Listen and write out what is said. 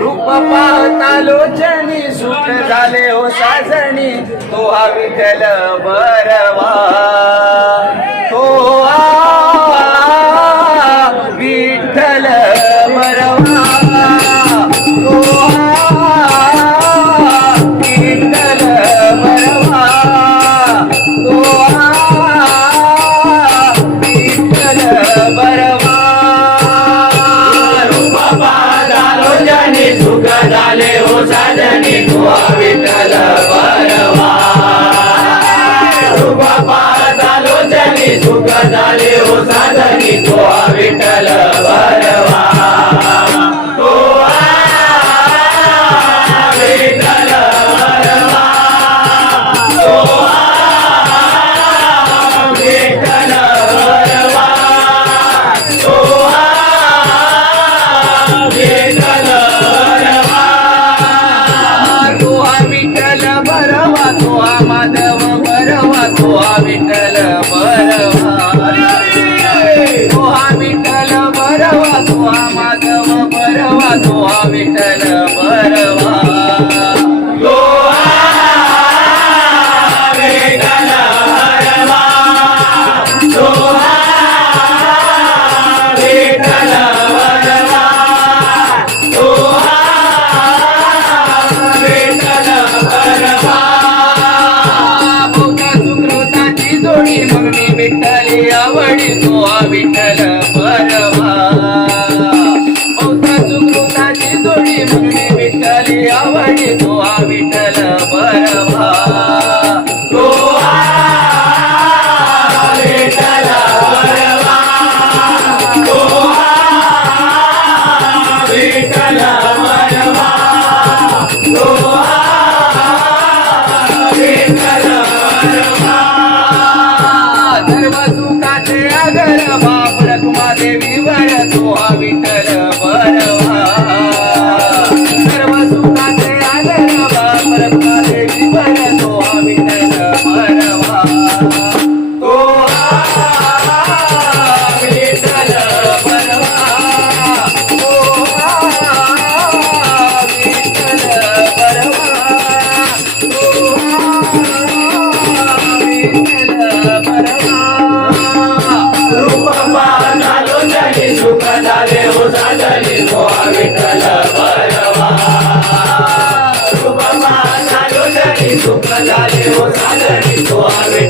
रूप पाहतालोचनी सुख झाले हो साजणी तो हा विठ्ठल बरवा तो हा विठ्ठल झाले हो झालं निघवा विठ्ठल परवा. रूपा झालो जनी सुख झाले हो झालं विठ्ठल ओहा विठ्ठल बरवा ओहा विठ्ठल बरवा तोहा माधव बरवा तोहा विठ्ठल बरवा மகனே விட்டலே அவளின் ஆவிட்டல பர. सर्व सुखाचे अगर Bawa karet.